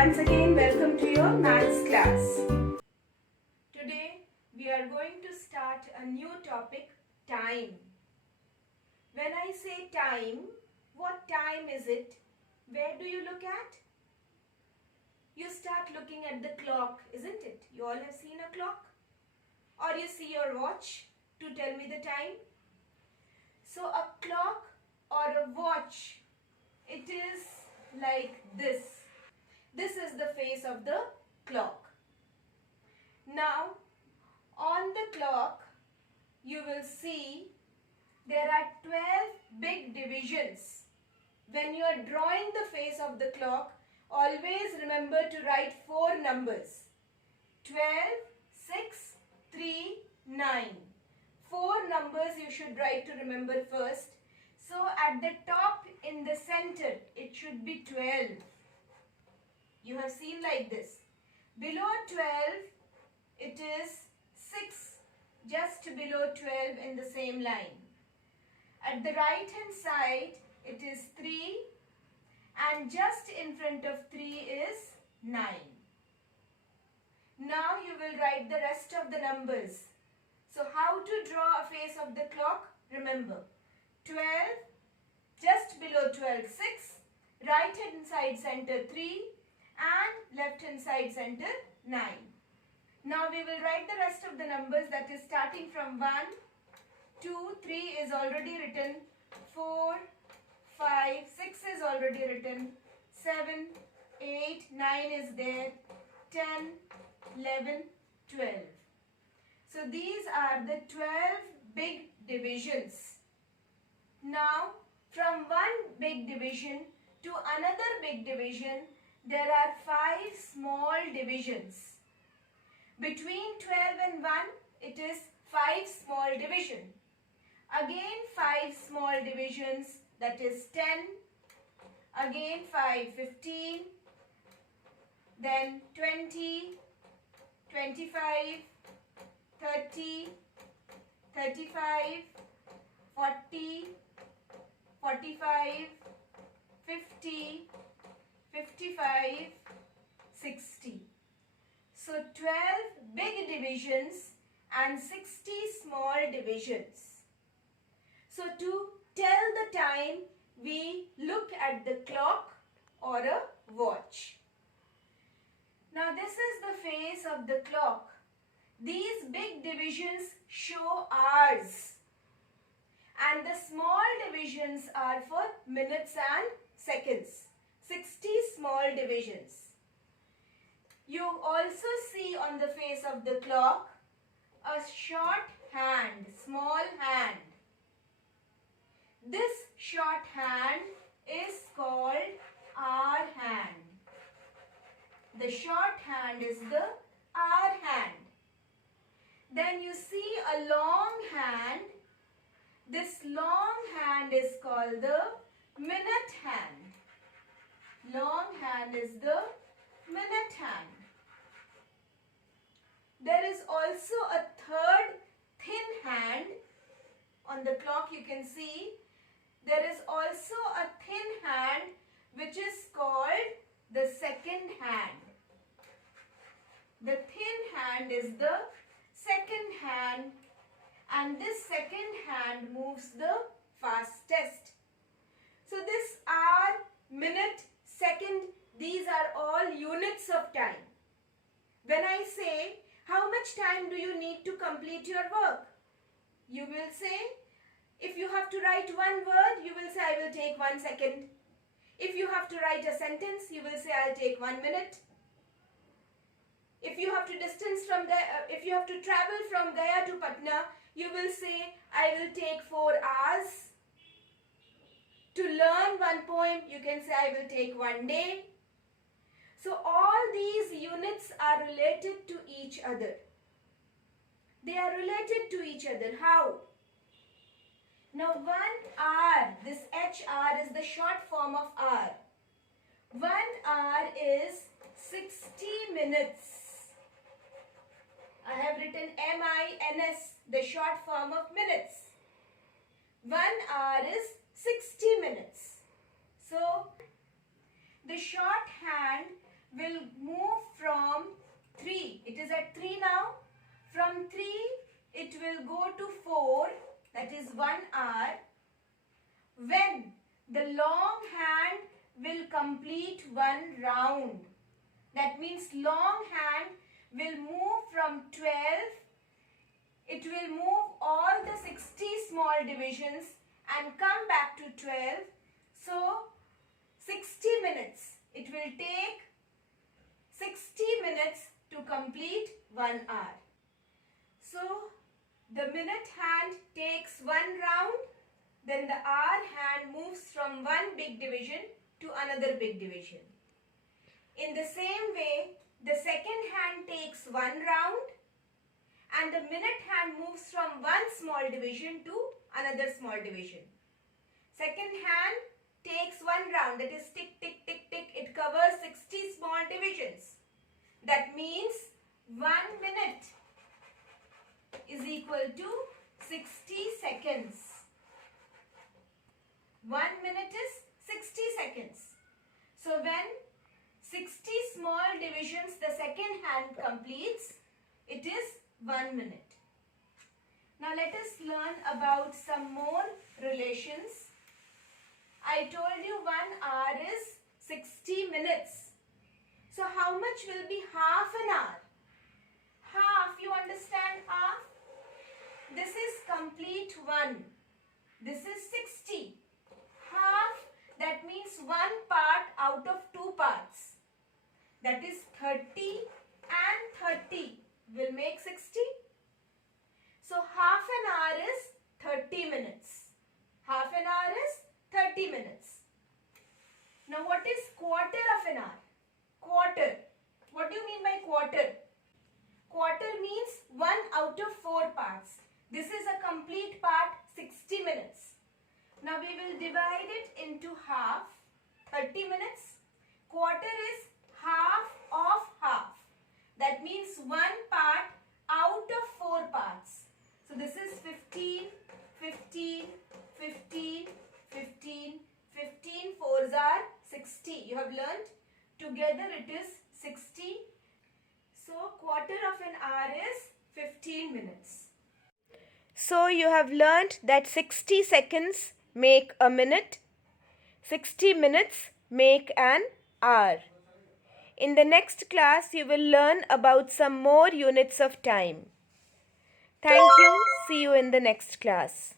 once again welcome to your maths class. Today we are going to start a new topic, time. When I say time, what time is it? Where do you look at? You start looking at the clock, isn't it? You all have seen a clock? Or you see your watch to tell me the time? So a clock or a watch, it is like this. This is the face of the clock. Now, on the clock, you will see there are 12 big divisions. When you are drawing the face of the clock, always remember to write 4 numbers. 12, 6, 3, 9. 4 numbers you should write to remember first. So, at the top in the center, it should be 12. You have seen like this. Below 12, it is 6, just below 12 in the same line. At the right hand side, it is 3, and just in front of 3 is 9. Now you will write the rest of the numbers. So how to draw a face of the clock? Remember, 12, just below 12, 6, right hand side center 3, and left hand side center 9. Now we will write the rest of the numbers, that is starting from 1, 2, 3 is already written, 4, 5, 6 is already written, 7, 8, 9 is there, 10, 11, 12. So these are the 12 big divisions. Now from one big division to another big division, there are 5 small divisions. Between 12 and 1, it is 5 small division. Again 5 small divisions, that is 10. Again 5, 15. Then 20, 25, 30, 35, 40, 45, 50, 55, 60. So 12 big divisions and 60 small divisions. So to tell the time, we look at the clock or a watch. Now this is the face of the clock. These big divisions show hours, and the small divisions are for minutes and seconds. 60 small divisions. You also see on the face of the clock a short hand, small hand. This short hand is called hour hand. The short hand is the hour hand. Then you see a long hand. This long hand is called the minute hand. Long hand is the minute hand. There is also a third thin hand. On the clock you can see there is also a thin hand which is called the second hand. The thin hand is the second hand, and this second hand moves the fastest. So this hour, minute, second, these are all units of time. When I say, how much time do you need to complete your work? You will say, if you have to write one word, you will say, I will take 1 second. If you have to write a sentence, you will say, I'll take 1 minute. If you have to if you have to travel from Gaya to Patna, you will say, I will take 4 hours. To learn one poem, you can say, I will take 1 day. So all these units are related to each other. They are related to each other. How? Now 1 hour, this HR is the short form of hour. 1 hour is 60 minutes. I have written MINS, the short form of minutes. 1 hour is 60 minutes. So the shorthand will move from 3. It is at 3 now. From 3, it will go to 4, that is 1 hour. When the long hand will complete 1 round. That means long hand will move from 12. It will move all the 60 small divisions and come back to 12. So 60 minutes. It will take 60 minutes to complete 1 hour. So the minute hand takes 1 round, then the hour hand moves from one big division to another big division. In the same way, the second hand takes 1 round and the minute hand moves from one small division to another small division. Second hand takes 1 round, that is tick, tick, tick, tick. It covers 60 small divisions. That means 1 minute is equal to 60 seconds. 1 minute is 60 seconds. So when 60 small divisions the second hand completes, it is 1 minute. Now let us learn about some more relations. I told you 1 hour is 60 minutes. So how much will be half an hour? Half, you understand half? This is complete 1. This is 60. Half, that means 1 part out of 2 parts. That is 30 and 30 will make 60. So half an hour is 30 minutes. Half an hour is 30 minutes. Now what is quarter of an hour? Quarter. What do you mean by quarter? Quarter means 1 out of 4 parts. This is a complete part, 60 minutes. Now we will divide it into half, 30 minutes. Quarter is half of half. That means 1 part out of 4 parts. So this is 15, 15, 15, 15, 15. 4s are 60. You have learnt. Together it is 60. So quarter of an hour is 15 minutes. So you have learnt that 60 seconds make a minute, 60 minutes make an hour. In the next class, you will learn about some more units of time. Thank you. See you in the next class.